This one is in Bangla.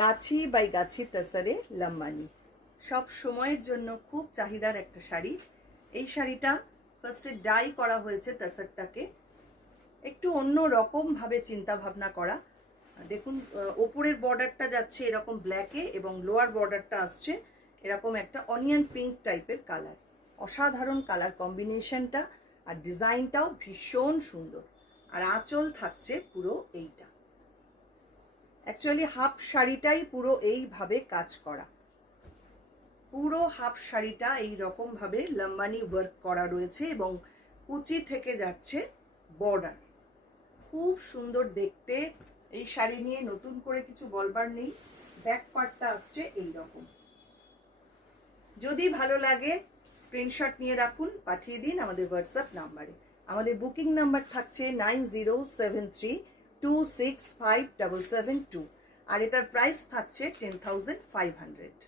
গাছি বাই গাছি তসরে লম্বানি সব সময়ের জন্য খুব চাহিদার একটা শাড়ি। এই শাড়িটা ফার্স্টে ডাই করা হয়েছে তসরটাকে, একটু অন্য রকম ভাবে চিন্তা ভাবনা করা। দেখুন ওপরের বর্ডারটা যাচ্ছে এরকম ব্ল্যাকে এবং লোয়ার বর্ডারটা আসছে এরকম একটা অনিয়ন পিঙ্ক টাইপের কালার। অসাধারণ কালার কম্বিনেশনটা, আর ডিজাইনটাও ভীষণ সুন্দর। আর আঁচল থাকছে পুরো এইটা। অ্যাকচুয়ালি হাফ শাড়িটাই পুরো এইভাবে কাজ করা, পুরো হাফ শাড়িটা এই রকম ভাবে লম্বানি ওয়ার্ক করা রয়েছে এবং কুচি থেকে যাচ্ছে বর্ডার। খুব সুন্দর দেখতে। এই শাড়ি নিয়ে নতুন করে কিছু বলবার নেই। ব্যাক পার্টটা আসছে এই রকম। যদি ভালো লাগে স্ক্রিনশট নিয়ে রাখুন, পাঠিয়ে দিন আমাদের হোয়াটসঅ্যাপ নাম্বারে। আমাদের বুকিং নাম্বার থাকছে 9073265772, আর এটার প্রাইস থাকছে 10,500।